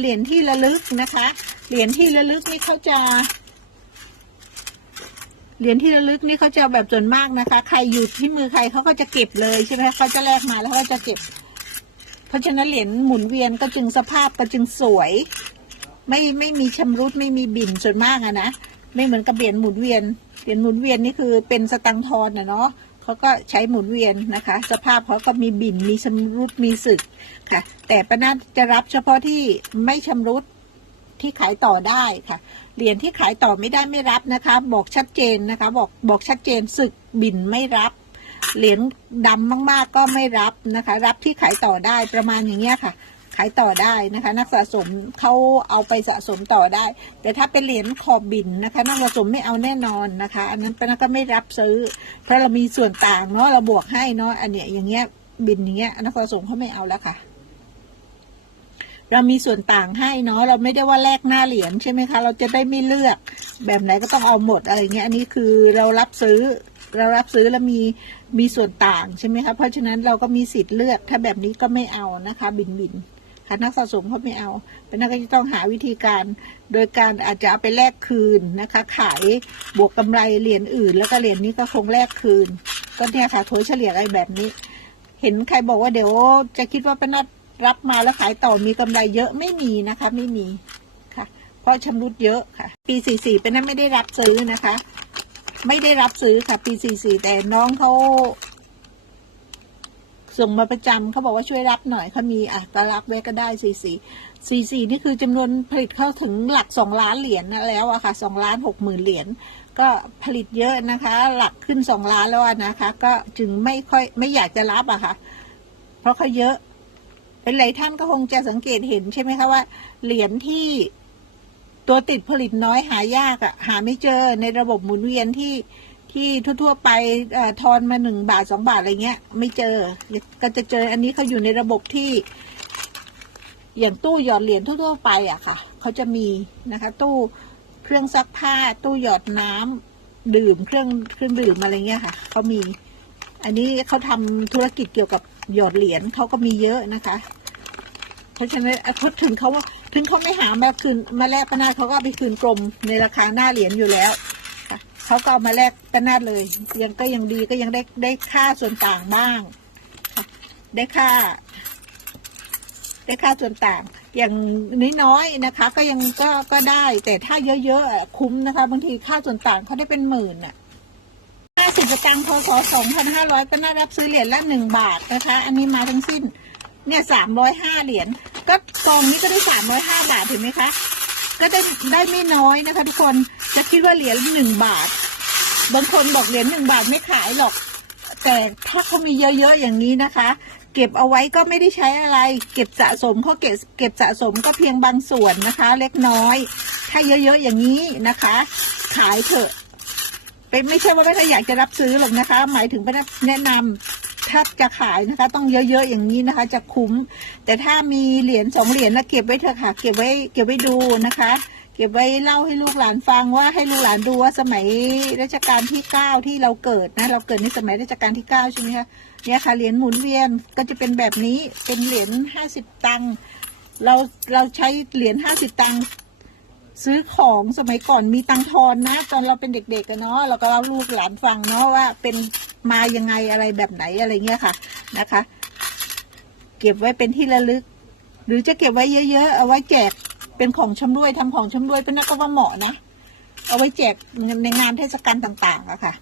เหรียญที่ระลึกนะคะ เหรียญที่ระลึกนี่เขาจะ เหรียญที่ระลึกนี่เขาจะแบบส่วนมากนะคะ ใครอยู่ที่มือใครเขาก็จะเก็บเลยใช่ไหมเขาจะแลกมาแล้วเขาจะเก็บ เพราะฉะนั้นเหรียญหมุนเวียนก็จึงสภาพก็จึงสวย ไม่ไม่มีชำรุดไม่มีบิ่นส่วนมากอะนะไม่เหมือนกับเหรียญหมุนเวียนเหรียญหมุนเวียนนี่คือเป็นสตังทอนนะเนาะ เขาก็ใช้หมุนเวียนนะคะ สภาพเขาก็มีบินมีชำรุดมีสึกค่ะ แต่ป้านาจะรับเฉพาะที่ไม่ชำรุดที่ขายต่อได้ค่ะ เหรียญที่ขายต่อไม่ได้ไม่รับนะคะ บอกชัดเจนนะคะ บอกบอกชัดเจนสึกบินไม่รับ เหรียญดำมากๆก็ไม่รับนะคะ รับที่ขายต่อได้ประมาณอย่างเงี้ยค่ะ ขายต่อได้นะคะ นักสะสมเขาเอาไปสะสมต่อได้ แต่ถ้าเป็นเหรียญขอบบินนะคะ นักสะสมไม่เอาแน่นอนนะคะ อันนั้นป็นก็ไม่รับซื้อ เพราะเรามีส่วนต่างเนาะเราบวกให้เนาะอันเนี้ยอย่างเงี้ยบินอย่างเงี้ยนักสะสมเขาไม่เอาแล้วค่ะ เรามีส่วนต่างให้เนาะเราไม่ได้ว่าแลกหน้าเหรียญใช่ไหมคะ เราจะได้ไม่เลือก แบบไหนก็ต้องเอาหมดอะไรเงี้ยอันนี้คือเรารับซื้อเรารับซื้อแล้วมีมีส่วนต่างใช่ไหมคะเพราะฉะนั้นเราก็มีสิทธิ์เลือกถ้าแบบนี้ก็ไม่เอานะคะ บินบิน ค่ะนักสะสมเขาไม่เอาเป็นนักก็จะต้องหาวิธีการโดยการอาจจะเอาไปแลกคืนนะคะ ขายบวกกำไรเหรียญอื่น แล้วก็เหรียญนี้ก็คงแลกคืน ก็เนี่ยค่ะโถเฉลี่ยอะไรแบบนี้ เห็นใครบอกว่าเดี๋ยวจะคิดว่าเป็นนัดรับมาแล้วขายต่อมีกำไรเยอะไม่มีนะคะ ไม่มีค่ะ เพราะชำรุดเยอะค่ะ ปี 44 เป็นนั้นไม่ได้รับซื้อนะคะ ไม่ได้รับซื้อค่ะปี 44 แต่น้องเขา ส่งมาประจำเขาบอกว่าช่วยรับหน่อยเขามีอะก็รับไว้ก็ได้44 44นี่คือจำนวนผลิตเข้าถึงหลักสองล้านเหรียญแล้วอะค่ะสองล้านหกหมื่นเหรียญก็ผลิตเยอะนะคะ หลักขึ้นสองล้านแล้วนะคะ ก็จึงไม่ค่อยไม่อยากจะรับอะค่ะ เพราะเขาเยอะเป็นหลายท่านก็คงจะสังเกตเห็นใช่ไหมคะว่า เหรียญที่ตัวติดผลิตน้อยหายากอะหาไม่เจอในระบบหมุนเวียนที่ ที่ทั่ว ๆ ไปอทอนมาหนึ่งบาทสองบาทอะไรเงี้ย ไม่เจอ ก็จะเจออันนี้เขาอยู่ในระบบที่ อย่างตู้หยอดเหรียญทั่ว ๆ ไปอะค่ะเขาจะมีนะคะ ตู้เครื่องซักผ้า ตู้หยอดน้ำดื่มเครื่องเครื่องดื่มอะไรเงี้ยค่ะเขามี อันนี้เขาทำธุรกิจเกี่ยวกับหยอดเหรียญเขาก็มีเยอะนะคะ เพราะฉะนั้นเขาถึงเขาว่าถึงเขาไม่หามาคืนมาแลกประนาเขาก็ไปคืนกรมในราคาหน้าเหรียญอยู่แล้ว เขาก็เอามาแลกประนาดเลย ยังก็ยังดีก็ยังได้ได้ค่าส่วนต่างบ้างได้ค่า ได้ค่าส่วนต่าง อย่างน้อยๆนะคะ ก็ยังก็ก็ได้ แต่ถ้าเยอะๆอะคุ้มนะคะบางทีค่าส่วนต่างเขาได้เป็นหมื่นน่ะห้าสิบตางค์พศสองพันห้าร้อยก็น่ารับซื้อเหรียญละหนึ่งบาทนะคะ อันนี้มาทั้งสิ้น เนี่ยสามร้อยห้าเหรียญก็กองนี้ก็ได้สามร้อยห้าบาทเห็นไหมคะ ก็ได้ได้ไม่น้อยนะคะ ทุกคนจะคิดว่าเหรียญหนึ่งบาท บางคนบอกเหรียญหนึ่งบาทไม่ขายหรอก แต่ถ้าเขามีเยอะๆอย่างนี้นะคะ เก็บเอาไว้ก็ไม่ได้ใช้อะไร เก็บสะสมเขาเก็บเก็บสะสมก็เพียงบางส่วนนะคะ เล็กน้อย ถ้าเยอะๆอย่างนี้นะคะ ขายเถอะเป็นไม่ใช่ว่าไม่ได้อยากจะรับซื้อหรอกนะคะ หมายถึงแนะนำ ถ้าจะขายนะคะ ต้องเยอะๆอย่างนี้นะคะ จะคุ้ม แต่ถ้ามีเหรียญสองเหรียญนะเก็บไว้เถอะค่ะ เก็บไว้เก็บไว้ดูนะคะ เก็บไว้เล่าให้ลูกหลานฟังว่าให้ลูกหลานดูว่าสมัยรัชกาลที่เก้าที่เราเกิดนะเราเกิดในสมัยรัชกาลที่เก้าใช่ไหมคะเนี่ยค่ะเหรียญหมุนเวียนก็จะเป็นแบบนี้เป็นเหรียญห้าสิบตังค์เราเราใช้เหรียญห้าสิบตังค์ซื้อของสมัยก่อนมีตังทอนนะ ตอนเราเป็นเด็กๆกันเนาะเราก็เล่าลูกหลานฟังเนาะว่าเป็น มายังไงอะไรแบบไหนอะไรเงี้ยค่ะนะคะ เก็บไว้เป็นที่ระลึก หรือจะเก็บไว้เยอะๆเอาไว้แจกเป็นของชำรวยทำของชำรวยเป็นนักก็ว่าเหมาะนะ เอาไว้แจกในงานเทศกาลต่างๆอะค่ะ